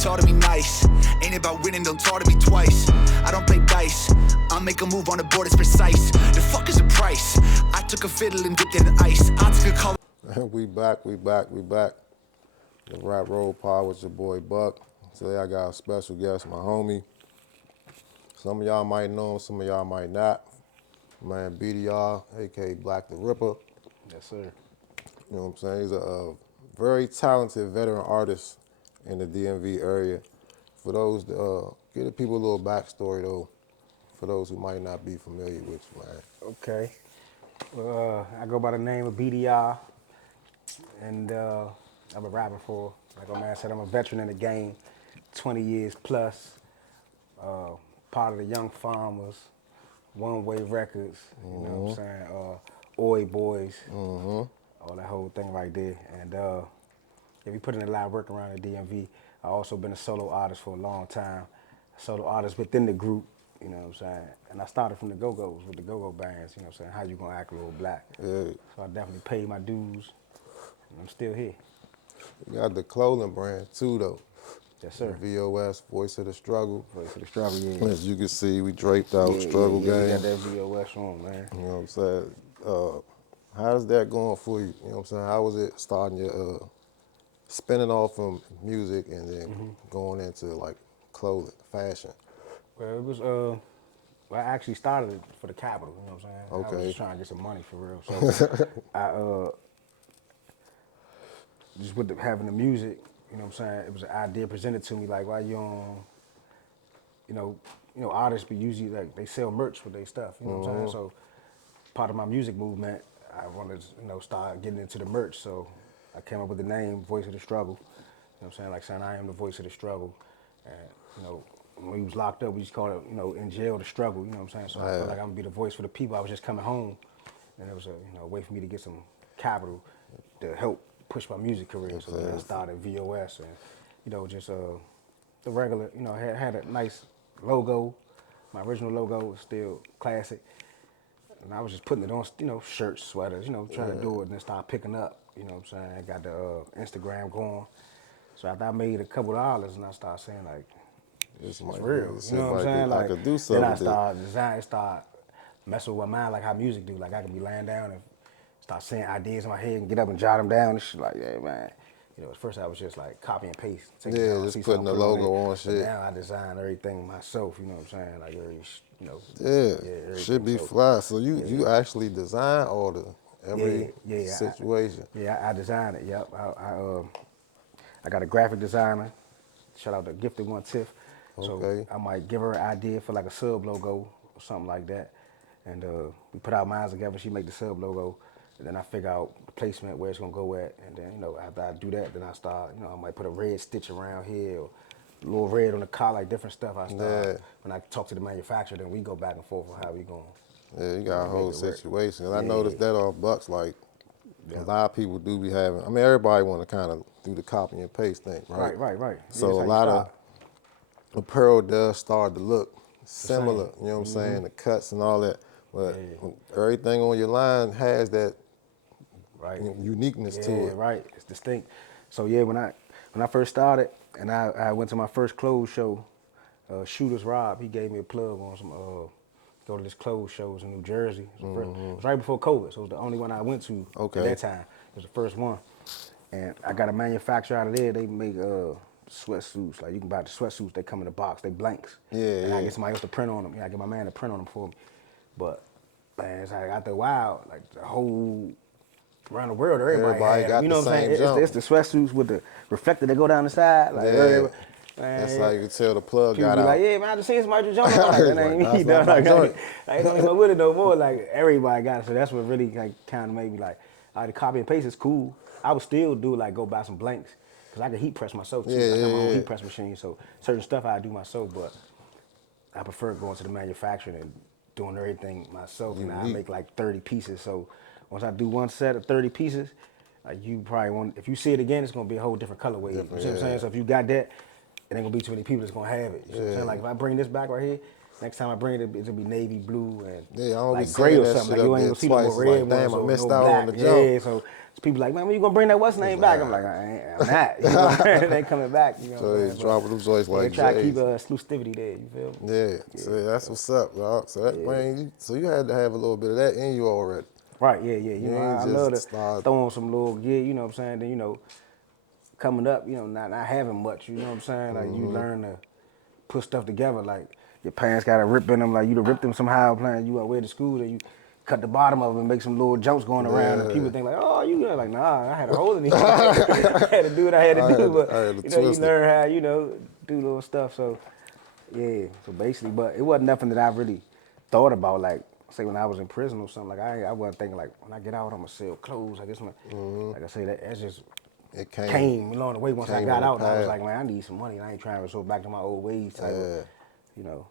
taught me nice. Ain't about winning, don't talk to me twice. I don't play dice, I'll make a move on the board, it's precise. The fuck is the price? I took a fiddle and dipped it in ice. I took a call. We back. The Rap Roll Pod with your boy Buck. Today I got a special guest, my homie. Some of y'all might know him, some of y'all might not. Man, BDR, aka Black Da Rippa. Yes, sir. You know what I'm saying? He's a very talented veteran artist in the DMV area. For those, give the people a little backstory though, for those who might not be familiar with you, man. Okay. Well, I go by the name of BDR, and I've been rapping for, like my man said, I'm a veteran in the game, 20 years plus. Part of the Young Farmers, One Way Records, you know what I'm saying? Oy Boyz, all that whole thing right there. And yeah, we put in a lot of work around the DMV. I also been a solo artist for a long time, solo artist within the group, you know what I'm saying? And I started from the Go-Go's with the Go-Go bands, you know what I'm saying? How you gonna act a little black? Yeah. So I definitely paid my dues, and I'm still here. You got the clothing brand too though. Yes, sir. VOS, Voice of the Struggle. Voice of the Struggle, yeah. As you can see, we draped out Struggle yeah, Gang. we got that VOS on, man. You know what I'm saying? How's that going for you? You know what I'm saying? How was it starting your spinning off from music and then going into like clothing, fashion? Well, it was, well, I actually started it for the Capitol, you know what I'm saying? I was Okay. just trying to get some money for real. So I, just with having the music, you know what I'm saying? It was an idea presented to me, like, why you on, you know, artists, but usually like they sell merch with their stuff, you know what I'm saying? So part of my music movement, I wanted to, you know, start getting into the merch. So I came up with the name Voice of the Struggle. You know what I'm saying? Like saying I am the voice of the struggle. And, you know, when we was locked up, we just called it, you know, in jail, the struggle, you know what I'm saying? So I felt like I'm gonna be the voice for the people. I was just coming home, and it was a, you know, a way for me to get some capital to help push my music career. So then I started VOS and, you know, just the regular, you know, had a nice logo. My original logo was still classic. And I was just putting it on, you know, shirts, sweaters, you know, trying to do it and then start picking up, you know what I'm saying? I got the Instagram going. So after I made a couple dollars and I started saying like, it's real, you know what I'm saying? Like, I could do something. then I started designing, start messing with my mind like how music do. Like I can be laying down and start saying ideas in my head and get up and jot them down and shit like, yeah, man. You know, at first I was just like copy and paste. Just putting the logo on shit. But now I design everything myself, you know what I'm saying? Like every, you know. Yeah, should be fly. So you actually design all the every situation. I designed it, yep. I got a graphic designer. Shout out to Gifted One Tiff. Okay. So I might give her an idea for like a sub logo or something like that. And we put our minds together, she make the sub logo. And then I figure out the placement, where it's gonna go at. And then, you know, after I do that, then I start, you know, I might put a red stitch around here or a little red on the collar, like different stuff I start. When I talk to the manufacturer, then we go back and forth on how we going. Yeah, you got a whole situation. And I noticed that off Bucks, like, a lot of people do be having, I mean, everybody want to kind of do the copy and paste thing, right? Right. So a lot of apparel does start to look similar, you know what I'm saying? The cuts and all that. But everything on your line has that uniqueness to it. Right, it's distinct. So yeah, when I first started and I went to my first clothes show, Shooters Rob, he gave me a plug on some go to this clothes shows in New Jersey. It was right before COVID, so it was the only one I went to at that time. It was the first one. And I got a manufacturer out of there, they make sweatsuits. Like you can buy the sweatsuits, they come in a box, they blanks. And I get somebody else to print on them. I get my man to print on them for me. But man, it's like after a while, like the whole around the world, everybody got you know the what I'm same saying? jump. It's the sweatsuits with the reflector that go down the side. Like, man, that's how you can tell the plug people got be out. like, yeah, man, I just seen somebody jump on. Like, that ain't me. Like, I ain't gonna with it no more. Like everybody got it. So that's what really like kind of made me like, all right, the copy and paste is cool. I would still do like go buy some blanks because I can heat press myself too. I got my own heat press machine, so certain stuff I do myself, but I prefer going to the manufacturer and doing everything myself. And I make like 30 pieces. So once I do one set of 30 pieces, you probably want, if you see it again, it's gonna be a whole different colorway. You see what I'm saying? So if you got that, it ain't gonna be too many people that's gonna have it. You see what I'm saying? Like if I bring this back right here, Next time I bring it, it'll be navy blue and Yeah, I don't be like gray saying or that something. shit Like you up ain't there gonna see no twice. more It's red like, ones damn, I or missed no out black. on the jump. Yeah, so people like, man, when you gonna bring that what's name back? I'm like, I'm not. You know, it ain't coming back. You know So what I'm he's saying? dropping them joints But they like try to keep J's. exclusivity there. You feel me? Yeah, so that's what's up, dog. So that brings you, so you had to have a little bit of that in you already. Right, yeah. You You know, ain't I love just to start. throw on some little gear, you know what I'm saying? Then, you know, coming up, you know, not having much, you know what I'm saying? Like you learn to put stuff together. Like your parents got a rip in them, like you to rip them somehow playing you out way to school and you cut the bottom of them and make some little jumps going around and people think like, oh, you know, like, nah, I had a hole in these. I had to do what I had to do, but I had to you know, you twist it. learn how, you know, do little stuff. So yeah, so basically, but it wasn't nothing that I really thought about, like, say when I was in prison or something. Like I wasn't thinking like when I get out, I'm gonna sell clothes. I guess like I say that's just It came along the way. Once I came got on the out, and I was path. like, man, I need some money. And I ain't trying to resort back to my old ways type of, you know.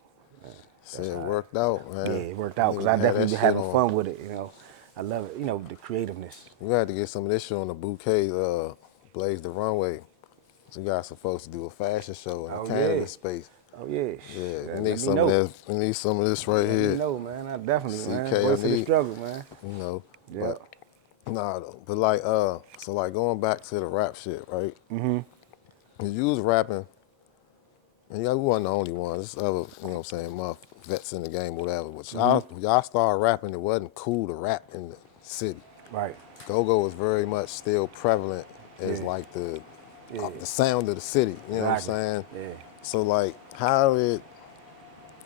So it worked out, man. Yeah, it worked out because Nigga I had definitely that been shit having on. fun with it. You know, I love it. You know, the creativeness. You had to get some of this shit on the bouquet, Blaze the Runway. So you got some folks to do a fashion show in the Oh yeah, cannabis space. oh yeah. Yeah, we Let need me some know. of that. We need some of this right Let me here. know, man. I definitely, CK, man. I Voice of the need, struggle, man. you know, Yeah. but nah, though. But like, so like going back to the rap shit, right? Mm-hmm. You was rapping, and y'all wasn't the only ones. There's other, you know what I'm saying, vets in the game, whatever. But y'all started rapping, it wasn't cool to rap in the city. Right. Go-go is very much still prevalent as Yeah. like the Yeah. the sound of the city. You know what I'm Exactly. saying? Yeah. So like,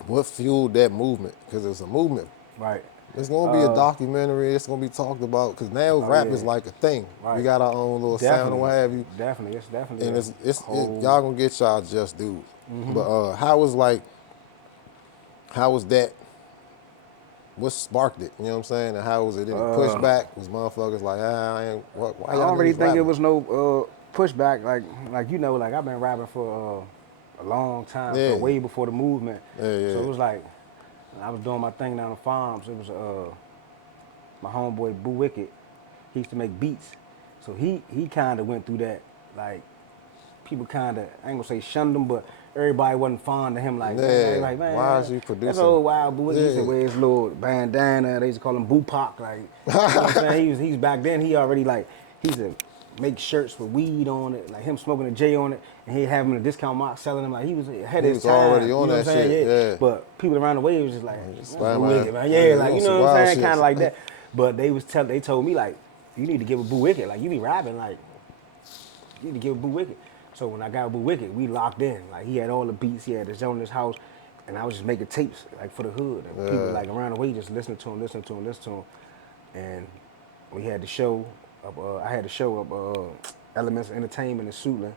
what fueled that movement? Because it was a movement. Right. It's gonna be a documentary. It's gonna be talked about. Because now Oh rap yeah. is like a thing. We Right. got our own little sound and Definitely. what have you. Definitely. It's definitely And a whole. y'all gonna get y'all just dudes. But how was that? What sparked it? You know what I'm saying? And how was it? Any pushback? Was motherfuckers like, why I y'all don't really niggas think it rapping? was no pushback. Like you know, like I've been rapping for a long time, so Yeah. way before the movement. Yeah. So it was like I was doing my thing down the farms. It was my homeboy Boo Wicked. He used to make beats, so he kind of went through that. Like people kind of, I ain't gonna say shunned him, but everybody wasn't fond of him. Like man, Yeah. everybody, man, Why is he that's producing? old wild Boo Wicked. He used to Yeah. wear his little bandana. They used to call him Boo Pac. Like you know what I'm saying? He's back then. He already like he used to make shirts with weed on it, like him smoking a J on it, and he'd have him in a discount mark selling them. Like he was ahead He of his was time. already You on know what I'm that saying? shit, Yeah. yeah. But people around the way was just like, Just Boo man, Wicked, man. Yeah, yeah, like on you some know what I'm wild saying? shit. Kind of like that. But they told me like, you need to give a Boo Wicked. Like you be rapping like. You need to give Boo Wicked. So when I got Boo Wicked, we locked in. Like he had all the beats, he had his own in his house, and I was just making tapes like for the hood. And people like around the way just listening to him. And we had the show up. I had the show up. Elements of Entertainment in Suitland.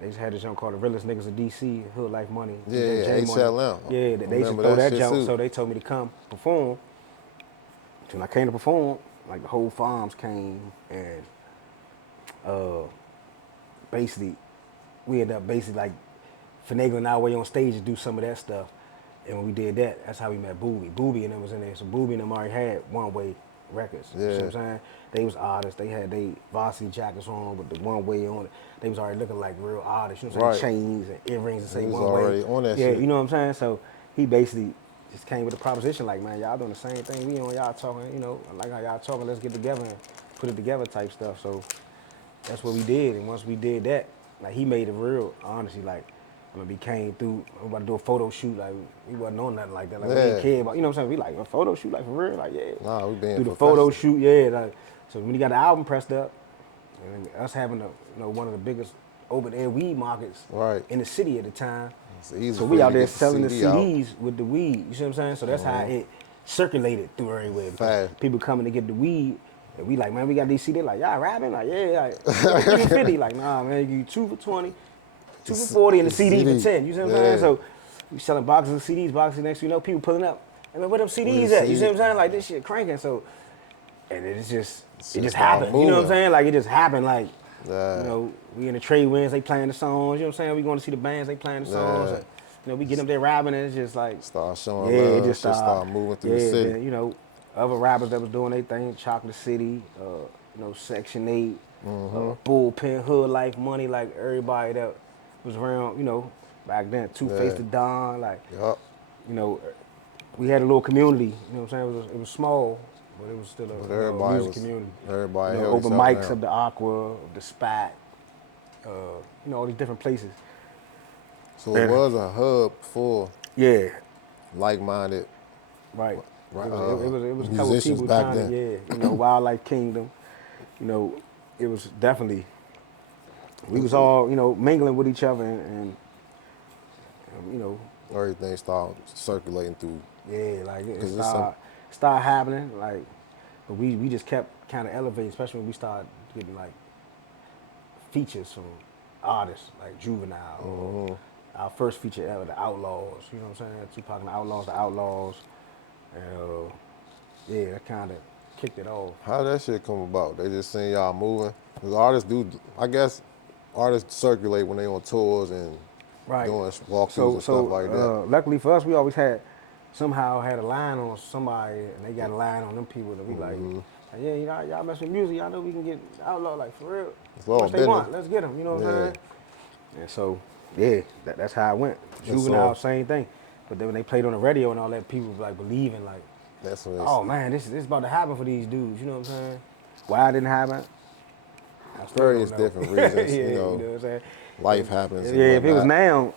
They just had this jump called The Realest Niggas of DC, Hood Life Money. Yeah, J Money. HLM. Yeah, they used to Remember throw that that shit jump, too. so they told me to come perform. So when I came to perform, like the whole farms came and basically, we ended up basically like finagling our way on stage to do some of that stuff. And when we did that, that's how we met Boobie. Boobie and them was in there. So Boobie and them already had One Way records. You see what I'm saying? They was artists. They had they varsity jackets on with the One Way on it. They was already looking like real artists. You know what I'm saying? Chains and earrings that say He was One Way. already on that yeah, shit. you know what I'm saying? So he basically just came with a proposition like, man, y'all doing the same thing we on. Y'all talking, you know, like how y'all talking, let's get together and put it together type stuff. So that's what we did. And once we did that, like he made it real, honestly, like when we came through, we about to do a photo shoot, like we wasn't on nothing like that. Like we didn't care about, you know what I'm saying? We like a photo shoot, like for real, like yeah. Nah, we being do the professional. photo shoot, yeah. Like, so when he got the album pressed up, and us having one of the biggest open air weed markets in the city at the time. It's easy So for we you out to there get the selling the CD out. CDs with the weed. You see what I'm saying? So that's how it circulated through everywhere. Because Fast. people coming to get the weed. And we like, man, we got these CDs. Like, y'all rapping? Like, yeah. Like, give me 50. Like, nah, man, give you 2 for 20, 2 for 40, and the CD for 10. You see what I'm saying? So we selling boxes of CDs, boxes next thing you know, people pulling up. Hey, man, where them CDs at? You see what I'm saying? Like, this shit cranking. So, and it just happened. You know what I'm saying? Like, it just happened. Like, you know, we in the trade winds, they playing the songs. You know what I'm saying? We going to see the bands, they playing the songs. And, you know, we get them there rapping, and it's just like, Start showing yeah, love, it just start moving through the city. then, you know, other rappers that was doing their thing, Chocolate City, you know, Section 8, Bullpen, Hood Life Money, like everybody that was around, you know, back then, Two-Face the Don, like, you know, we had a little community. You know what I'm saying? It was small, but it was still But a music community. everybody You know, held open each other mics down. of the Aqua, of the Spat, you know, all these different places. So it And was a hub for yeah, like-minded right. It was a couple of musicians people back trying to, then. yeah, you know, Wildlife Kingdom. You know, it was definitely, we was all, you know, mingling with each other and you know, Everything started circulating through. yeah, like it Cause it's some, started happening, like, but we just kept kind of elevating, especially when we started getting like features from artists like Juvenile, or our first feature ever, the Outlaws. You know what I'm saying? Tupac and the Outlaws, and yeah, that kind of kicked it off. how that shit come about? They just seen y'all moving. Cause artists do, I guess, artists circulate when they on tours and Right. doing walkthroughs So and stuff like that. luckily for us, we always somehow had a line on somebody, and they got a line on them people that we like. Yeah, you know, y'all mess with music, y'all know we can get Outlaw, like, for real. It's How all much they business. want, let's get them, you know what I'm Yeah. saying? And so, yeah, that's how it went. And Juvenile, so- same thing. But then when they played on the radio and all that, people was like believing, like, That's when oh man, this is about to happen for these dudes, you know what I'm saying? Why it didn't happen? I still various don't know. different reasons, Yeah, you you know, know what I'm saying? life happens and Yeah, if it was whatnot. now,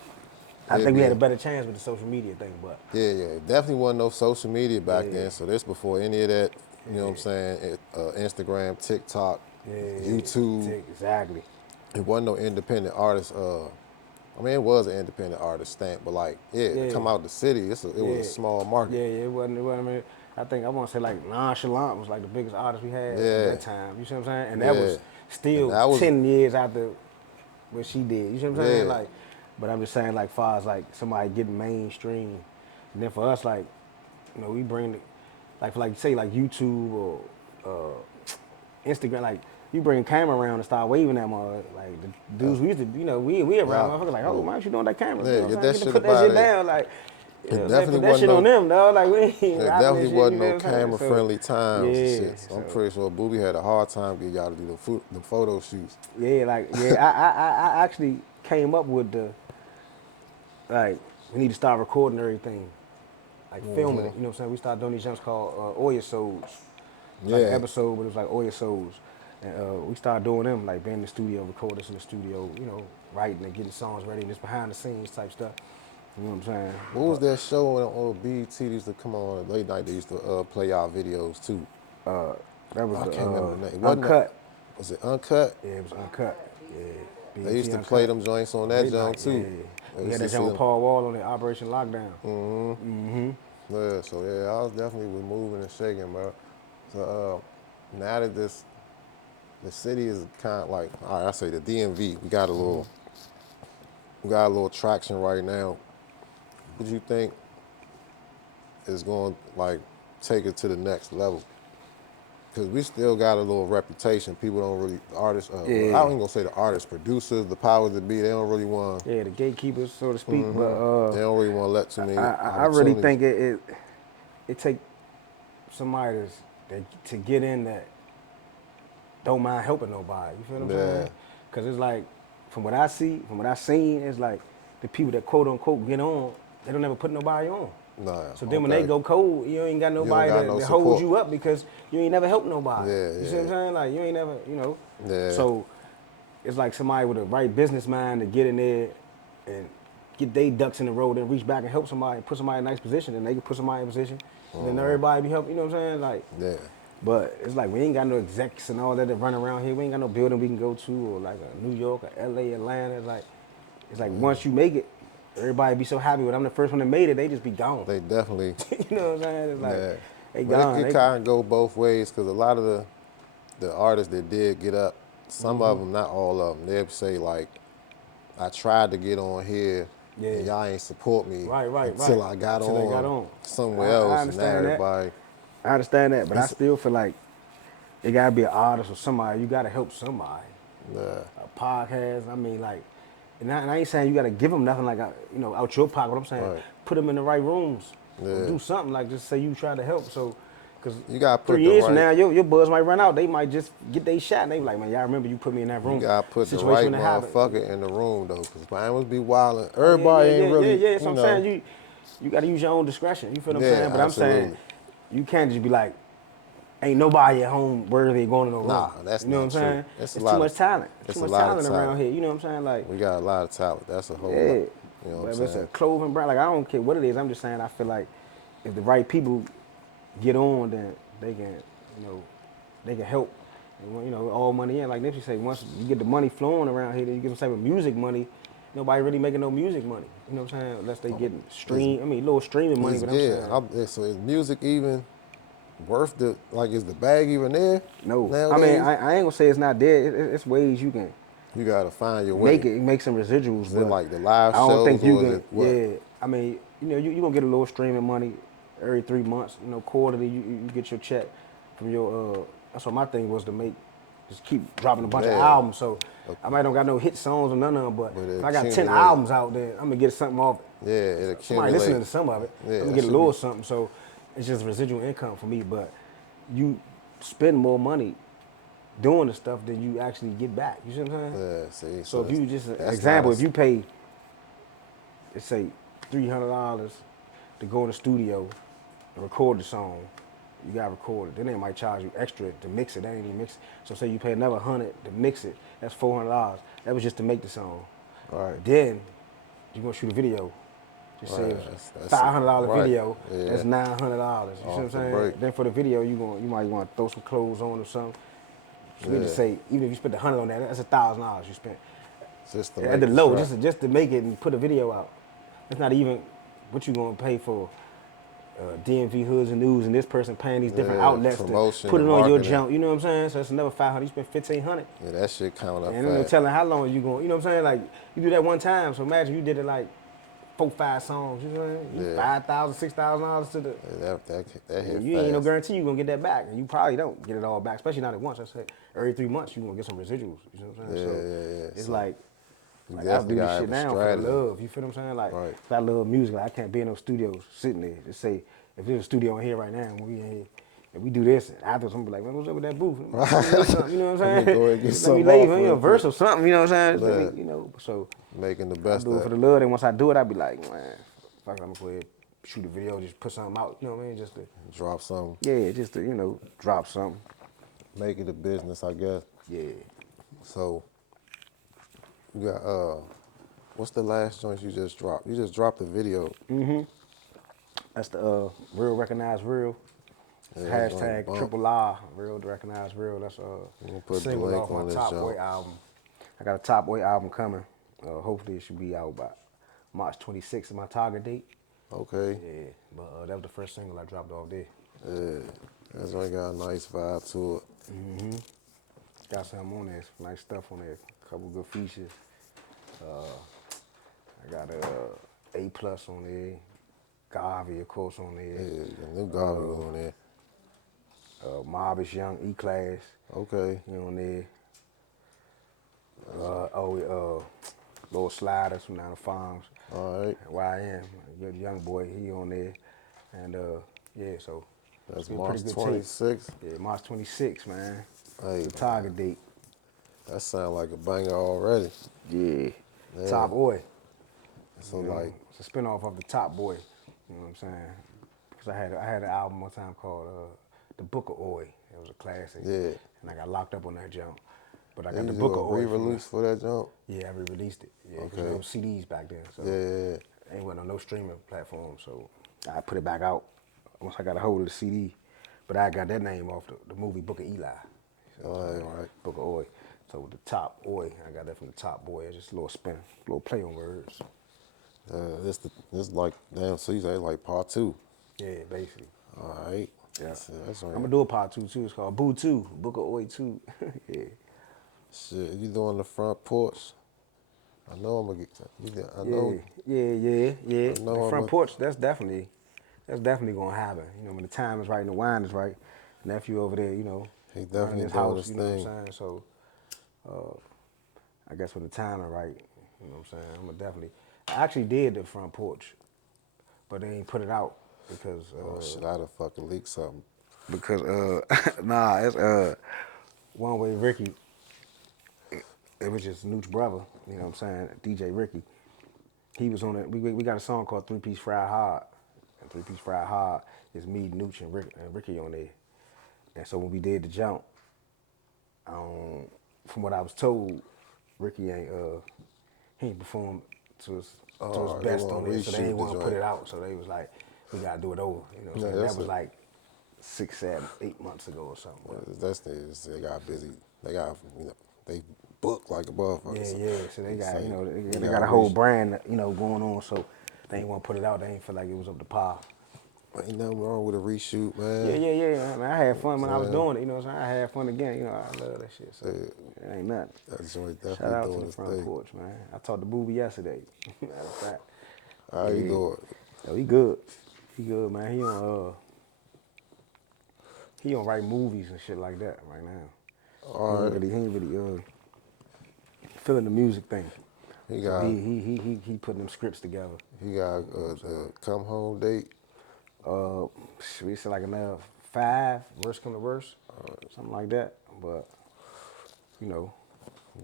I It'd think we be had a a- better chance with the social media thing, but Yeah, definitely wasn't no social media back Yeah. then. So this before any of that, you know what I'm saying? Instagram, TikTok, YouTube. exactly. It wasn't no independent artist. I mean, it was an independent artist stamp, but like, yeah, to Yeah. come out the city, it was a small market. Yeah, it wasn't. I mean, I think I want to say like Nonchalant was like the biggest artist we had Yeah. at that time. You see what I'm saying? And that Yeah. was still And that was- 10 years after what she did. You see what I'm saying? Yeah. Like, but I'm just saying, like, far as like somebody getting mainstream, and then for us, like, you know, we bring the, like, for like say like YouTube or Instagram, like, you bring a camera around and start waving that mother. Like the dudes we used to, you know, we around Yeah. motherfuckers like, oh man, what you doing with that camera? Yeah, You know get what I'm that saying? shit Put that up shit outta there. down, like. It Yeah, definitely put that wasn't shit no- on them, dog. Like we ain't There rocking definitely that shit, wasn't you know no what I'm saying? camera-friendly times and yeah, shit. So I'm so- pretty sure Boobie had a hard time getting y'all to do the photo shoots. Yeah, like I actually came up with the like we need to start recording everything, like filming it. You know what I'm saying? We started doing these jumps called Oy Boyz. Like an Yeah. episode, but it was like Oy Boyz. And we started doing them, like being in the studio, record us in the studio, you know, writing and getting songs ready, and just behind the scenes type stuff. You know what I'm saying? What was that show on BET that used to come on late night? They used to play y'all videos too. That was I the can't remember the name. Wasn't Uncut. Was it Uncut? Yeah, it was Uncut. Yeah. They used to BET play Uncut. them joints on that Late joint night, too. yeah. I We used had to that see joint with them. Paul Wall on the Operation Lockdown. Yeah, so yeah, I was definitely was moving and shaking, bro. So now that the city is kind of like, all right, I say the DMV, we got a little traction right now. What do you think is going to like take it to the next level? Because we still got a little reputation. People don't really, artists, I ain't gonna say the artists, producers, the powers that be, they don't really want, Yeah, the gatekeepers, so to speak. they But don't really want to let too many I really opportunities. think it take somebody to get in that don't mind helping nobody. You feel what I'm Yeah. saying? Because it's like, from what I see, from what I seen, it's like the people that quote unquote get on, they don't ever put nobody on. Nah, So then when they okay. go cold, you ain't got nobody got no that holds support. you up because you ain't never helped nobody. Yeah, You see what I'm saying? Like you ain't never, you know. Yeah. So it's like somebody with a right business mind to get in there and get their ducks in the road and reach back and help somebody, put somebody in a nice position, and they can put somebody in a position, and then everybody be helping. You know what I'm saying? Like, Yeah. but it's like we ain't got no execs and all that run around here. We ain't got no building we can go to, or like a New York, or LA, Atlanta. It's like once you make it, everybody be so happy. When I'm the first one that made it, they just be gone. They definitely, You know what I'm saying? It's like yeah. they But gone. it They- kind of go both ways because a lot of the artists that did get up, some of them, not all of them, they'll say like, I tried to get on here Yeah. and y'all ain't support me Right. until I got Until they on got on. somewhere I else. And now understand that. everybody, I understand that, but I still feel like it gotta be an artist or somebody. You gotta help somebody. yeah, A podcast. I mean, like, and I ain't saying you gotta give them nothing like, you know, out your pocket. What I'm saying, Right. put them in the right rooms. Or Yeah. do something like just say you try to help. So, because You gotta put 3 the years from right- now, your buzz might run out. They might just get they shot, and they be like, man, y'all remember you put me in that room. you gotta put the Situation right when it happened. motherfucker in the room though, because mine was be wilding. Everybody yeah, ain't really, yeah. So you I'm know, saying you got to use your own discretion. You feel what I'm Yeah, saying? But absolutely. I'm saying you can't just be like, ain't nobody at home worthy of going to no room. Nah, that's you know not what I'm true. saying? It's a It's lot too of much talent. it's Too a much lot of talent around talent. here. You know what I'm saying? Like, We got a lot of talent. That's a whole yeah. lot. You know what But I'm if it's a saying? clothing brand, like I don't care what it is. I'm just saying I feel like if the right people get on, then they can, you know, they can help. And, you know, all money in. Like Nipsey say, once you get the money flowing around here, then you get some type of music money. Nobody really making no music money. You know what I'm saying? Unless they getting stream. I mean, little streaming money. But I'm saying. So is music even worth the like? Is the bag even there No, I mean nowadays? I ain't gonna say it's not dead. It's ways you can You gotta find your make way. it, make some residuals, Is it but like the live I don't shows think you or is can. it what? Yeah, I mean, you know, you gonna get a little streaming money every 3 months. You know, quarterly you get your check from your. That's what my thing was to make. Just keep dropping a bunch of Yeah, albums. So I might don't got no hit songs or none of them, but but it if I got 10 accumulate. albums out there, I'm gonna get something off it. Yeah, it Somebody listening accumulate. to some of it, Yeah, I'm gonna that get a should be. little something. So it's just residual income for me. But you spend more money doing the stuff than you actually get back. You see what I'm saying? Yeah, see, So if you just an that's not example, if a. you pay, let's say $300 to go in the studio and record the song, you got to record it. Then they might charge you extra to mix it. They ain't even mix it. So say you pay another 100 to mix it. That's $400. That was just to make the song. Right. Then you gonna shoot a video. Just say Right, it's that's $500 right. video. Yeah. That's $900. You see what I'm Off the saying? break. Then for the video, you might want to throw some clothes on or something. So we Yeah. just say, even if you spent 100 on that, that's $1,000 you spent. Just to At make the the low, track. just to make it and put a video out. It's not even what you gonna pay for DMV Hoods and News and this person paying these different Yeah, outlets to promotion put it and on your marketing. jump. You know what I'm saying? So it's another 500. You spend 1,500, Yeah, that shit count up and ain't no fast. telling how long you going. You know what I'm saying? Like you do that one time. So imagine you did it like 4-5 songs. You know what I'm saying? Yeah. $5,000, $6,000 to the. Yeah, that hit You ain't no fast. guarantee you gonna get that back, and you probably don't get it all back, especially not at once. I said every 3 months you gonna get some residuals. You know what I'm saying? Yeah. It's So like you I definitely do this gotta shit have a now for the strategy. love. You feel what I'm saying? Like Right. if I love music, like, I can't be in no studios sitting there. Just say if there's a studio in here right now, and we in here, and we do this, and afterwards I'm be like, man, what's up with that booth? Let me lay something, you know what I'm Let saying? me go ahead and get Let me something lay off you real a verse quick. or something, you know what I'm saying? Just Yeah. let me, so Making the I best do it of for the it. love. And once I do it, I be like, man, fuck it, I'm gonna go ahead, shoot a video, just put something out. You know what I mean? Just to, Drop something. yeah, just to drop something. Make it a business, I guess. Yeah. So you got what's the last joint you just dropped? You just dropped a video. That's the real recognize real. Yeah, that joint Hashtag bump. triple R, real to recognize real. That's gonna a put the single link off my on this Top joint. Boy album. I got a Top Boy album coming. Hopefully it should be out by March 26th is my target date. Okay. Yeah, but that was the first single I dropped off there. Yeah. That joint got a nice vibe to it. Got something on there, some nice stuff on there. A couple good features. I got A plus on there. Garvey, of course, on there. Yeah, the new Garvey on there. Marvis Young, E-Class, Okay. you know, on there. Little Sliders from down the farms. All right. YM, good young boy, he on there. And yeah, so That's it's been a March pretty good tape. 26th. Yeah, March 26th, man. Hey, The target date. that sound like a banger already. Yeah. Yeah. Top Boy. So You know, like, it's a spinoff of the Top Boy. You know what I'm saying? Because I had an album one time called The Book of Oy. It was a classic. Yeah. And I got locked up on that jump. But I they got the do Book a of Oy. re-release for that jump. Yeah, I re-released it. Yeah, because Okay. there was CDs back then. So Yeah. ain't went on no streaming platform. So I put it back out once I got a hold of the CD. But I got that name off the movie Book of Eli. All right. Book of Oy. So with the Top Oy, I got that from the Top Boy. It's just a little spin, a little play on words. This like, damn, so you say like part 2. Yeah, basically. All right. Yeah. So that's I'm right. gonna do a part 2 too. It's called Boo 2, Book of Oy 2. Yeah. Shit, you doing the front porch? I know I'm gonna get. I know. Yeah. I know The I'm front a- porch, that's definitely gonna happen. You know, when the time is right and the wine is right. Nephew over there, He running definitely his doing house, his you know what I'm thing. saying? So I guess when the time is right, you know what I'm saying, I'm gonna definitely I actually did the front porch, but they ain't put it out because Oh shit, I'd have fucking leaked something. nah, it's One Way Ricky. It was just Nooch brother, you know what I'm saying, DJ Ricky. He was on it. We got a song called 3-Piece Fried Hard. And 3-Piece Fried Hard is me, Nooch, and Ricky on there. And so when we did the jump, from what I was told, Ricky ain't performed to his they best wanna on it, so they reshoot ain't want the to put joint. it out. So they was like, we gotta do it over. You know what I'm Yeah, saying? that's That was it. like 6, 7, 8 months ago or something. They got busy. They got, they booked like a motherfucker. Yeah. So they got, they gotta got a whole reach. brand, going on. So they ain't want to put it out. They ain't feel like it was up to par. Ain't nothing wrong with a reshoot, Yeah. man. I mean, I had fun when I was Yeah. doing it. You know what I'm saying? I had fun again. I love that shit. So it ain't nothing. That joint Shout definitely out to doing the its front thing. porch, man. I talked to Boobie yesterday. Matter of fact. How you doing? Oh, he good. He good, man. He on write movies and shit like that right now. All right. He ain't really feeling the music thing. He So got he putting them scripts together. a come home date. We said like another 5, worst come to worst, something like that. But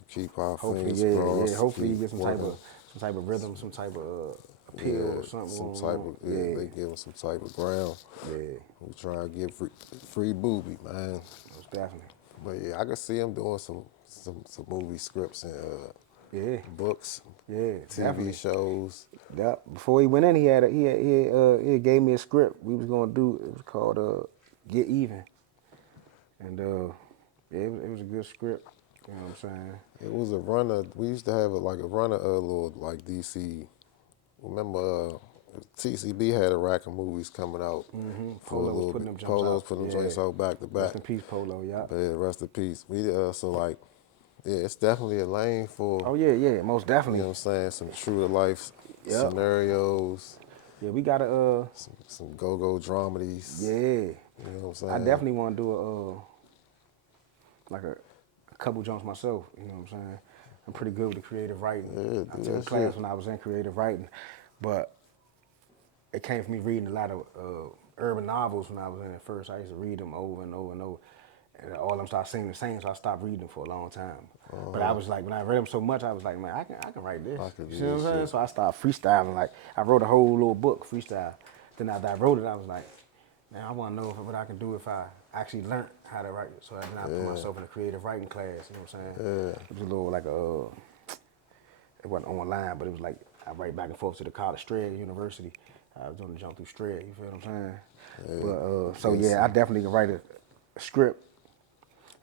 Keep our hopefully, fingers crossed. hopefully you keep get some working. type of rhythm, some type of appeal or something some going type on. of they give him some type of ground. Yeah, We try to get free Boobie, man. most definitely. But yeah, I can see him doing some movie scripts and Yeah, books, yeah, TV definitely. shows. Yep. Before he went in, he gave me a script. We was gonna do. It was called Get Even, and it was a good script. You know what I'm saying? It was a runner. We used to have like a runner, little like DC. Remember, TCB had a rack of movies coming out for a Polo was little putting bit. them jumps Polo's out. putting them Yeah. joints out back to back. Rest in peace, Polo. Yeah. But yeah, rest in peace. We so like, yeah, it's definitely a lane for, Oh yeah, most you definitely. know what I'm saying, some true to life Yep. scenarios, Yeah, we gotta some go-go dramedies. yeah. You know what I'm saying? I definitely want to do like a couple jumps myself. You know what I'm saying? I'm pretty good with the creative writing. Yeah, I do took a that class shit. when I was in creative writing, but it came from me reading a lot of urban novels when I was in it first. I used to read them over and over and over. And all of them started singing the same, so I stopped reading them for a long time. But I was like, when I read them so much, I was like, man, I can write this. I can You do see what I'm this saying? shit. So I started freestyling. Like, I wrote a whole little book, freestyle. Then after I wrote it, I was like, man, I want to know what I can do if I actually learned how to write it. So then I put myself in a creative writing class, you know what I'm saying? It was a little like it wasn't online, but it was like, I write back and forth to the college, Strayer University. I was doing the jump through Strayer, you feel what I'm saying? But, so yeah, I definitely can write a script.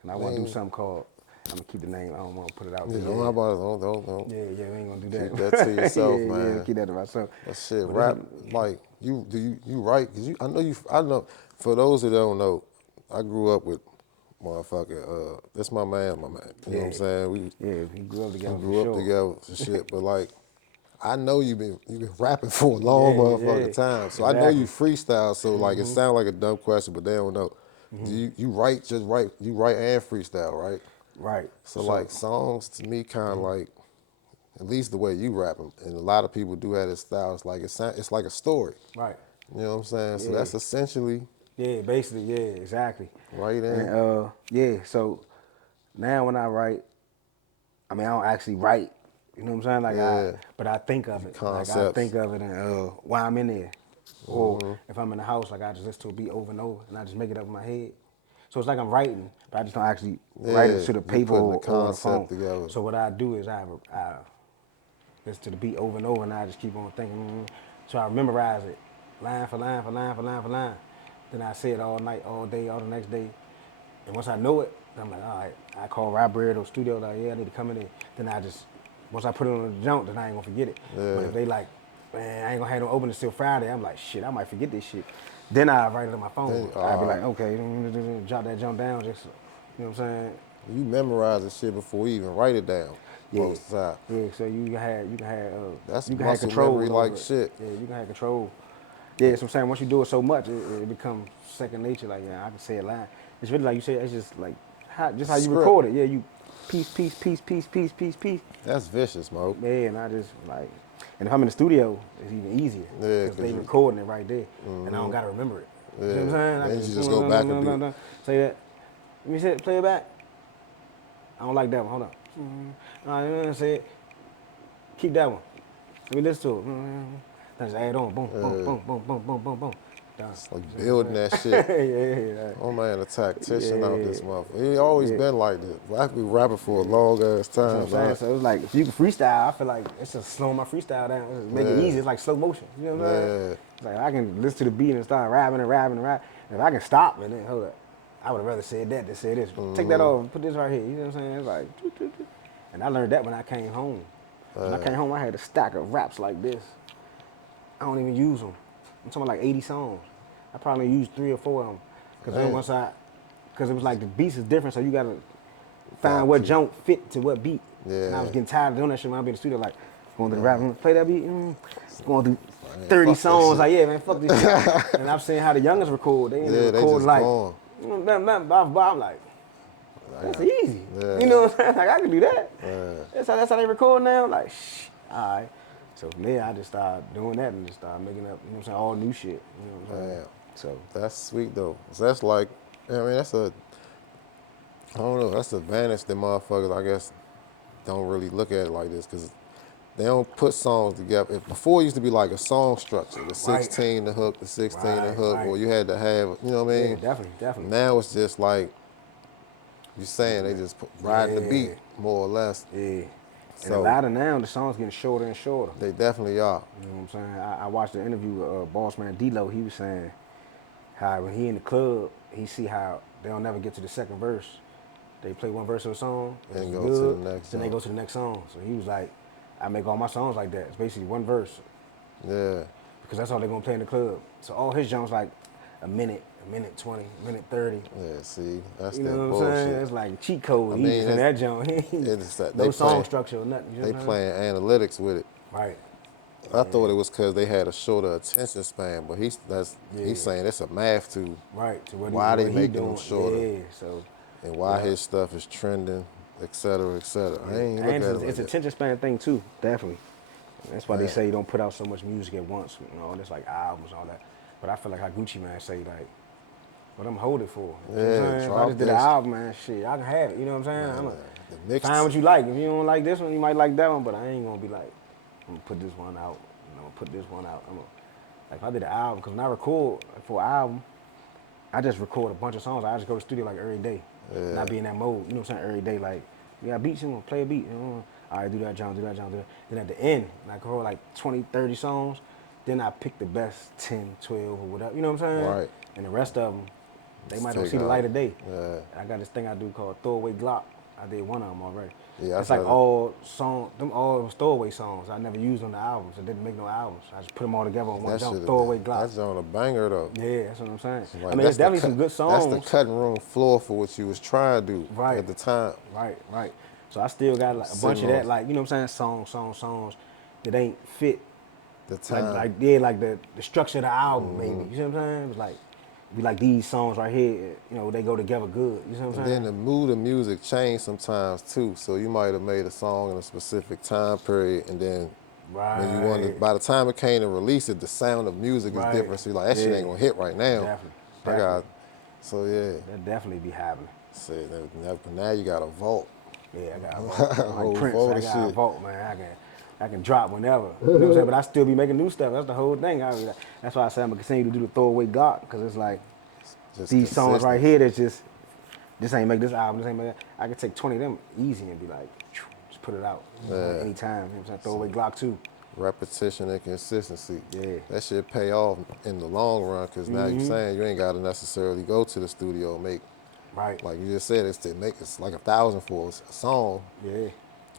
And I want to do something called, I'm going to keep the name, I don't want to put it out there. Yeah, don't worry about it. Don't. Yeah, we ain't going to do that. Keep that to yourself, yeah, man. Yeah, keep that to myself. That shit, But rap, like, you write? Cause I know, for those who don't know, I grew up with motherfucker, that's my man. You know what I'm saying? We grew up together. We grew up together for shit, but like, I know you've been rapping for a long Yeah, motherfucking time, so I know you exactly. freestyle. So like, it sounds like a dumb question, but they don't know. Do you write? Just write? You write and freestyle, right? Right. So like, songs to me kind of like, at least the way you rap 'em, and a lot of people do have this style. It's like it's like a story. Right. You know what I'm saying? So Yeah. that's essentially Yeah, basically, yeah, exactly. right in. And so now when I write, I mean, I don't actually write. You know what I'm saying? Like but I think of it. Like I Concepts. think of it and while I'm in there. Or if I'm in the house, like I just listen to a beat over and over and I just make it up in my head. So it's like I'm writing, but I just don't actually write it to the you paper putting or the on the phone. concept together. So what I do is I listen to the beat over and over and I just keep on thinking. So I memorize it, line for line for line for line for line. Then I say it all night, all day, all the next day. And once I know it, I'm like, all right, I call Robert or studio, like, yeah, I need to come in there. Then once I put it on the jump, then I ain't gonna forget it. But if they like, man, I ain't gonna have no opening till Friday, I'm like, shit, I might forget this shit. Then I write it on my phone. I'd be like, okay, jot that jump down, just, you know what I'm saying? You memorize the shit before you even write it down. Yeah. Most of the time. Yeah, so you can have That's you can have muscle control memory over like it. shit. Yeah, you can have control. Yeah, so I'm saying once you do it so much, it becomes second nature. Like, yeah, I can say a line. It's really like you said. It's just like how you Script. record it. Yeah, you piece. That's vicious, Mo. Yeah, and I just like, and if I'm in the studio, it's even easier Yeah, because they 'cause recording it right there, and I don't gotta remember it. You know what I'm saying? I Then you just go back and do. say that. Let me say it. Play it back. I don't like that one. Hold on. All right, say it. Keep that one. Let me listen to it. Then just add on. Boom, boom, boom, boom, boom, boom, boom, boom. Done. It's like building that shit. Yeah. Oh man, a tactician out this Yeah. motherfucker. He always Yeah. been like this. I've been rapping for a long ass That's what time, I'm saying. man. So it was like, if you can freestyle, I feel like it's just slowing my freestyle down. It's make it easy. It's like slow motion. You know what I'm saying? Yeah. It's like I can listen to the beat and start rapping and rapping and rapping. And if I can stop and then hold up, I would have rather said that than said this. Take that off and put this right here. You know what I'm saying? It's like, doo, doo, doo. And I learned that when I came home. When I came home, I had a stack of raps like this. I don't even use them. I'm talking about like 80 songs. I probably used 3 or 4 of them. Because then because it was like the beats is different, so you gotta find what jump fit to what beat. Yeah. And I was getting tired of doing that shit when I be in the studio, like going to the rap room, play that beat, going through Man, 30 fuck that songs, shit. like, yeah, man, fuck this shit. And I've seen how the youngest record, they Yeah, they record just like, gone. I'm like, that's easy. Yeah. You know what I'm saying? Like, I can do that. That's how they record now. Like, all right. So from there, I just started doing that and just started making up, you know what I'm saying, all new shit. You know what I'm saying? Damn. So, That's sweet though. So that's like, I mean, that's a, I don't know, that's the advantage that motherfuckers, I guess, don't really look at it like this because they don't put songs together. Before it used to be like a song structure, the 16 the hook, the 16 the hook, or you had to have, you know what I mean? yeah, definitely. Now it's just like, you saying they just riding the beat, Yeah. more or less. Yeah. And a So lot of now, the songs getting shorter and shorter. they definitely are. You know what I'm saying? I watched the interview with Boss Man D-Lo. He was saying how when he in the club, he see how they don't never get to the second verse. They play one verse of a song, And it's go good, to the next then they song. go to the next song. So he was like, I make all my songs like that. It's basically one verse Yeah. because that's all they're gonna play in the club. So all his songs like a minute 20, a minute 30. Yeah, see, that's You that know what I'm saying? bullshit. It's like cheat code. I He mean, just in that joint. it's that No they song playing, structure or nothing. You know they what I'm playing analytics with it. saying? Right. I thought it was because they had a shorter attention span, but he's saying it's a math to Right. To what why he, they what he making them doing. shorter Yeah. So. and why Yeah. his stuff is trending, et cetera, et cetera. I ain't look And at it it's like a that. attention span thing too, definitely. That's why they Man. say you don't put out so much music at once, you know, it's like albums and all that. But I feel like how Gucci Man say like, what I'm holding for. You know what I'm Yeah, saying? If I drop just did an this. album, man, shit, I can have it. You know what I'm saying? I'm Man, gonna the mixed, find what you like. If you don't like this one, you might like that one, but I ain't gonna be like, I'm gonna put this one out. You know, put this one out. Like if I did an album, because when I record for an album, I just record a bunch of songs. I just go to the studio like every day. Not be in that mode. You know what I'm saying? Every day, like, you got beats, you want to play a beat. You know? All right, do that, John, do that, John, do that. Then at the end, I record like 20, 30 songs. Then I pick the best 10, 12 or whatever. You know what I'm saying? Right. And the rest of them, they might not take see the out. light of day. Yeah. I got this thing I do called Throwaway Glock. I did one of them already. Yeah, I it's like saw that. all was throwaway songs. I never used on the albums. I didn't make no albums. I just put them all together on one That jump. shit, Throwaway Glock. that's on a banger though. Yeah, that's what I'm saying. Like, I mean, it's that's the definitely some good songs. That's the cutting room floor for what you was trying to do Right. at the time. Right. So I still got like a bunch Sitting of that, on like, you know what I'm saying, songs that ain't fit. The time. Like the structure of the album, maybe. You see what I'm saying? It was like, be like these songs right here, you know, they go together good. You see what I'm And saying? then the mood of music changed sometimes too. So you might have made a song in a specific time period, and then when you wanted, by the time it came to release it, the sound of music is Right. different. So you're like, that shit ain't gonna hit right now. Definitely. So yeah. That definitely be happening. See, now you got a vault. Yeah, I got a vault. Whole Like Prince, vault I of got a shit. vault, man. I can drop whenever. You know what I'm saying? But I still be making new stuff. That's the whole thing. That's why I say I'm gonna continue to do the throwaway Glock, because it's like Just these songs right consistency. here that just this ain't make this album, this ain't make that. I can take 20 of them easy and be like, just put it out. You know, anytime. You know what I'm saying? Throwaway Glock too. Repetition and consistency. Yeah. That shit pay off in the long run, because now you're saying you ain't gotta necessarily go to the studio and make, Right. like you just said, it's like 1,000 for a song. Yeah.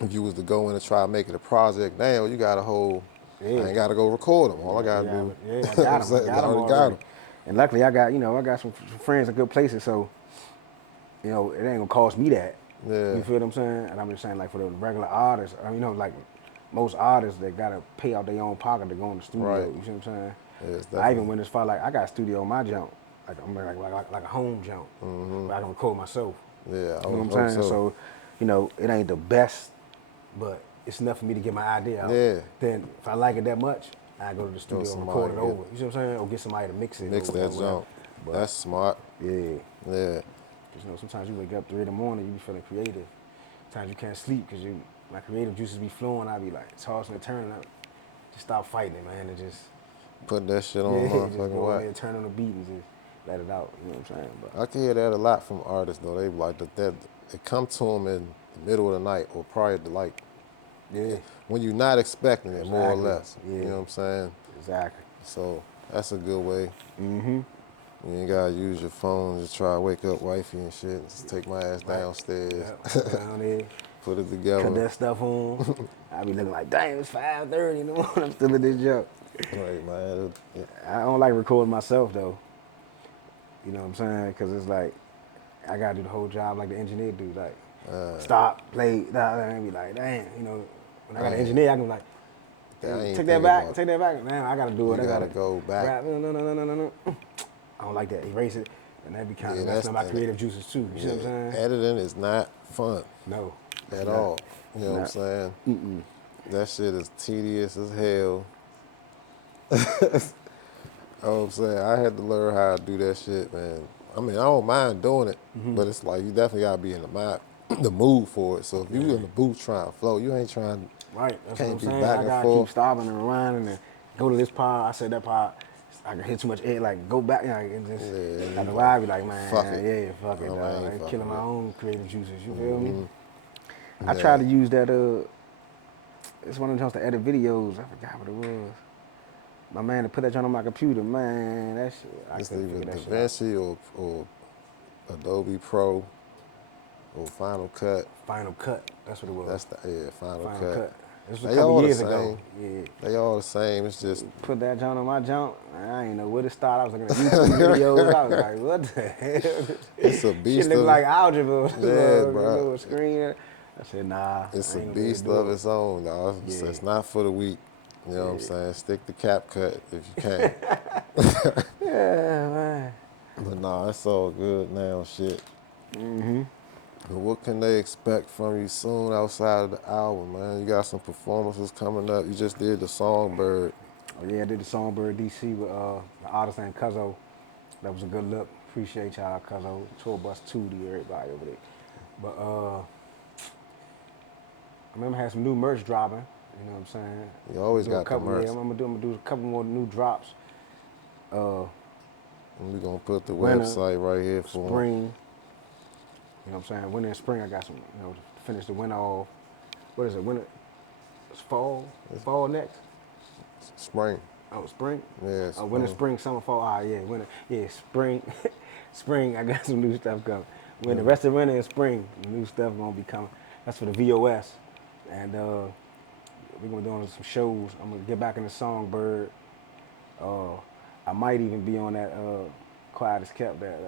If you was to go in and try to make it a project now, you got a whole, Yeah. I ain't gotta go record them. All I gotta do. Yeah, I got them. I got them already already. got them. And luckily I got some friends in good places, so you know, it ain't gonna cost me that. Yeah. You feel what I'm saying? And I'm just saying, like, for the regular artists, you know, like most artists, they gotta pay out their own pocket to go in the studio. Right. You see what I'm saying? Yeah, it's I definitely- even went as far, like, I got a studio on my jump, like I'm like a home jump, where I can record myself. Yeah, I You know would what I'm hope saying? so. So, you know, it ain't the best, but it's enough for me to get my idea out. Yeah. Then if I like it that much, I go to the studio and somebody record it get- over. You see what I'm saying? Or get somebody to mix it. Mix or that whatever. jump. But, That's smart. yeah. Yeah. Cause you know, sometimes you wake up 3 in the morning, you be feeling creative. Sometimes you can't sleep because my creative juices be flowing. I be like, tossing and turning up. just stop fighting it, man, and just Put that shit on yeah, just motherfucking go in what? there, turn on the beat, and just let it out. You know what I'm saying? But I can hear that a lot from artists though. They like that it come to them in the middle of the night or prior to like yeah, when you're not expecting it, more or exactly. less. You Yeah, know what I'm saying? exactly. So that's a good way. You ain't gotta use your phone to try to wake up wifey and shit. Just take my ass Right. downstairs, Yep. Go down there, put it cut together. that stuff on. I be looking like, damn, it's 5:30 in the morning. I'm still in this job. Right, man. I don't like recording myself though. You know what I'm saying? Because it's like I gotta do the whole job like the engineer do. Like stop, play, and be like, damn. You know, when I got an Damn, engineer, I can be like, I hey, ain't take that thinking back, about. take that back. Man, I gotta do You it. I gotta gotta go back. rap. No, no, no, no, no, no. I don't like that. Erase it, and that be kind Yeah, of messing that's up my and creative juices too. You see what I'm saying? editing is not fun No, it's at not. all. You It's know what I'm not. saying? That shit is tedious as hell. You know what I'm saying? I had to learn how to do that shit, man. I mean, I don't mind doing it, but it's like you definitely gotta be in the mind, the mood for it. So if you in the booth trying to flow, you ain't trying, Right, that's what I'm can't be saying. back I and gotta keep forth. stopping and rewinding and go to this part. I said that part. I can hit too much air. Like go back, and just Yeah, after you a like, while, I be like, fuck it. man, yeah, fuck it, I dog. ain't I'm fucking killing my with own creative juices. You feel me? it. I tried to Yeah, use that. It's one of them times to edit videos. I forgot what it was. My man to put that joint on my computer. Man, that shit. I it's couldn't either figure that shit out. DaVinci or Adobe Pro or Final Cut. Final Cut. That's what it was. That's the Final Final Cut. Cut. This was a They couple all the years ago. same. Yeah. They all the same. It's just Put that joint on my junk. I ain't know where to start. I was looking at YouTube videos. I was like, what the hell? it's a Shit beast look of like algebra. yeah, bro. Little screen. I said, nah, It's I a ain't gonna be able to beast do of it. its own, dog. Yeah. It's not for the weak. You know what I'm Yeah. saying? Stick to CapCut if you can. Yeah, man. But nah, it's all good now, shit. But what can they expect from you soon outside of the album, man? You got some performances coming up. You just did the Songbird. Oh, yeah, I did the Songbird DC with the artist named Cuzzo. That was a good look. Appreciate y'all, Cuzzo. Tour bus 2 to everybody over there. But I remember I had some new merch dropping. You know what I'm saying? You I'm gonna always do a got the couple. Yeah, merch. I'm gonna do a couple more new drops. And we gonna put the Winter, website right here for 'em. spring. You know what I'm saying? Winter and spring. I got some. To finish the winter off. What is it? Winter. It's fall. Fall next. Spring. Oh, spring. Yeah, Oh, winter, spring. spring, summer, fall. Ah, yeah, winter. Yeah, spring. Spring. I got some new stuff coming. When the rest of winter and spring, new stuff gonna be coming. That's for the VOS, and we're gonna be doing some shows. I'm gonna get back in the Songbird. I might even be on that Quiet as Kept, that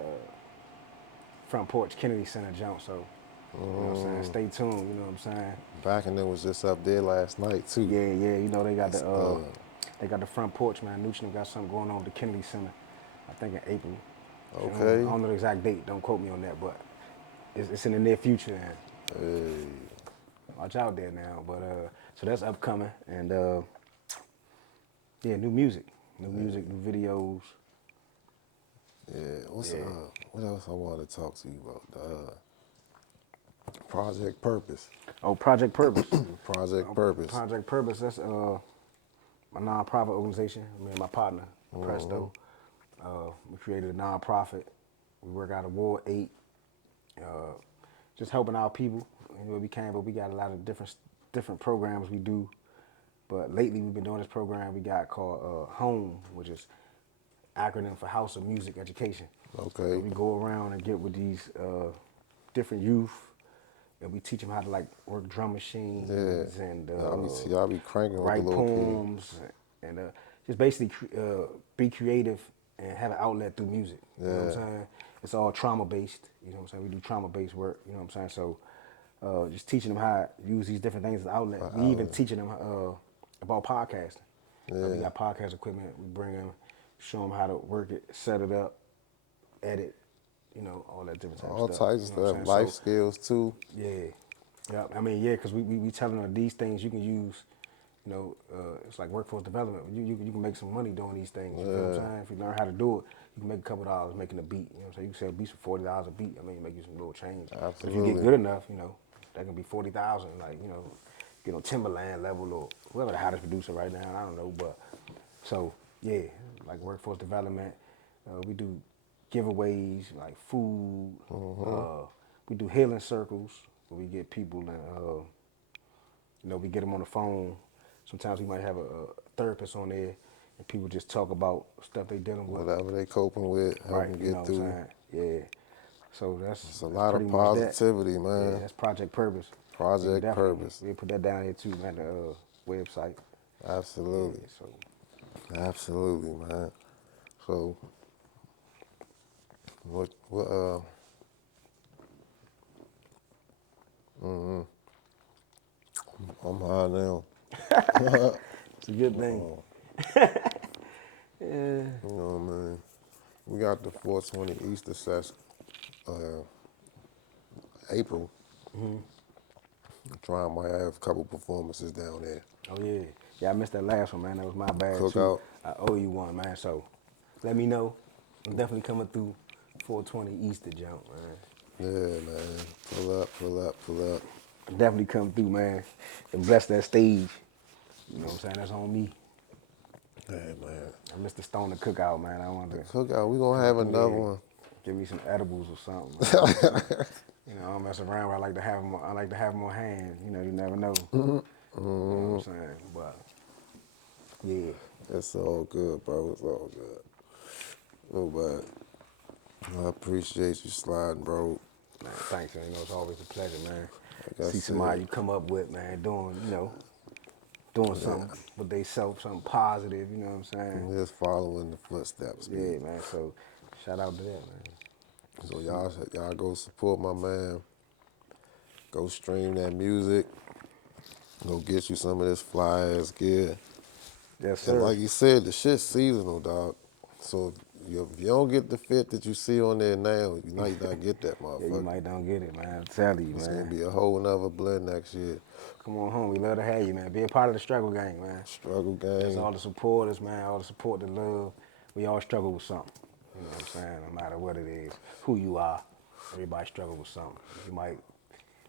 Front Porch Kennedy Center jump. So, you know what I'm saying? Stay tuned. You know what I'm saying? Back and it was just up there last night too. Yeah, yeah. You know It's, they got the Front Porch, man. Nucci got something going on with the Kennedy Center. I think in April. I okay. don't know the exact date. Don't quote me on that, but it's in the near future. And Hey. watch out there now. But so that's upcoming, and yeah, new music, new videos. Yeah. Yeah. What else I want to talk to you about? Project Purpose. Oh, Project Purpose. Project Purpose. Project Purpose. That's my nonprofit organization. Me and my partner, Presto. We created a nonprofit. We work out of Ward 8. Just helping our people anywhere we can, but we got a lot of different programs we do. But lately we've been doing this program we got called HOME, which is acronym for House of Music Education. Okay. So we go around and get with these different youth, and we teach them how to like work drum machines and Y'all be cranking with the write little poems and just basically be creative and have an outlet through music. You know what I'm saying? It's all trauma based. You know what I'm saying? We do trauma based work. You know what I'm saying? So just teaching them how to use these different things as an outlet. We even teaching them about podcasting. We got podcast equipment. We bring them, show them how to work it, set it up, edit, all that different type All of stuff. types of You know what I'm stuff. saying? Life skills too. Yeah. Yeah. I mean, yeah, because we telling them these things you can use, it's like workforce development. You can make some money doing these things. You know what I'm saying? If you learn how to do it, you can make a couple dollars making a beat. You know what I'm saying? You can sell beats for $40 a beat. I mean, make you some little change. But if you Absolutely. get good enough, that can be 40,000. Like, get on Timberland level or whoever the hottest producer right now. I don't know, but so yeah, like workforce development. We do giveaways like food. We do healing circles where we get people and we get them on the phone. Sometimes we might have a therapist on there, and people just talk about stuff they dealing with. Whatever they coping with, help Right, them you know get what through. I'm saying? Yeah. So that's It's a lot pretty of much that. positivity, man. Yeah, that's Project Purpose. Project Yeah, Purpose. We'll put that down here too, man, the website. Absolutely. Yeah, so Absolutely, man. So, what, I'm high now. it's a good thing. You know what I mean? We got the 420 Easter Sesh, April. Trying might have a couple performances down there. Oh yeah. Yeah, I missed that last one, man. That was my bad too. Cookout. I owe you one, man. So let me know. I'm definitely coming through 420 Easter jump, man. Yeah, man. Pull up, pull up, pull up. Definitely come through, man. And bless that stage. You know what I'm saying? That's on me. Yeah, man. I missed the Stoner cookout, man. I wanted to Cookout, we gonna have come through another there, one. give me some edibles or something, man. You know, I don't mess around. I like to have them. I like to have them on hand. You know, you never know. You know what I'm saying? But yeah, It's all good, bro. It's all good. Oh, but I appreciate you sliding, bro. man. Thanks, man. You know, it's always a pleasure, man. Like I See said. somebody you come up with, man, doing something with they self, something positive. You know what I'm saying? Just following the footsteps, Yeah, man. man. So shout out to that, man. So y'all go support my man. Go stream that music. Go get you some of this fly ass gear. Yes, And sir. like you said, the shit's seasonal, dog. So if you don't get the fit that you see on there now, you might not get that Yeah, motherfucker. you might don't get it, man. I'm telling you, It's man. gonna be a whole nother blend next year. Come on home. We love to have you, man. Be a part of the struggle gang, man. Struggle That's game. all the supporters, man. All the support, the love. We all struggle with something. You know what I'm saying? No matter what it is, who you are, everybody struggle with something. You might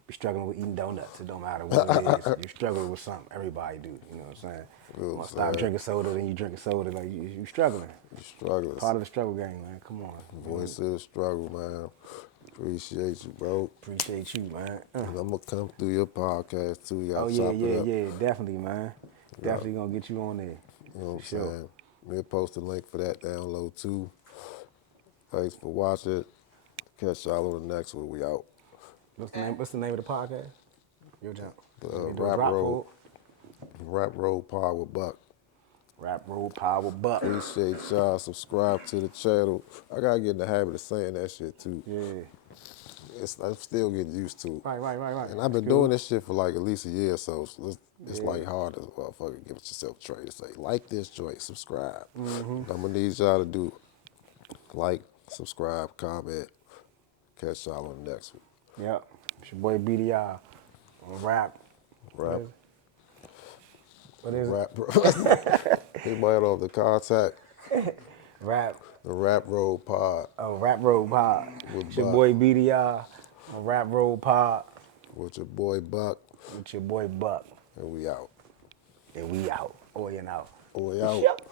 be struggling with eating donuts. It don't matter what it is. You struggle with something. Everybody do. You know what I'm saying? Real You want to stop sad. drinking soda, then you drinking soda. Like you struggling. You strugglers. Part of the struggle gang, man. Come on. Voice of the struggle, man. Appreciate you, bro. Appreciate you, man. And I'm gonna come through your podcast too. Y'all Oh chop yeah, it up. yeah. Definitely, man. Definitely gonna get you on there. You know what I'm For sure. saying? We'll post a link for that down low too. Thanks for watching. Catch y'all on the next one. We out. What's the name of the podcast? Your jump. You do a Rap drop Road. for Rap Road Power with Buck. it? Rap Road Power Buck. Appreciate y'all. Subscribe to the channel. I gotta get in the habit of saying that shit too. Yeah. I'm still getting used to it. Right. And I've been doing this shit for like at least a year, so it's like hard as a motherfucker. Give yourself a try to say, like this joint, subscribe. I'm gonna need y'all to do like, subscribe, comment. Catch y'all on the next one. Yep. It's your boy BDR on rap. Rap. What is it? Rap, bro. He might off the contact. Rap. The Rap Road Pod Oh, Rap Road Pod. With It's your Buck. boy BDR on Rap Road Pod with your boy Buck, with your boy Buck. and we out. And we out. Oy and out. We out. Yep.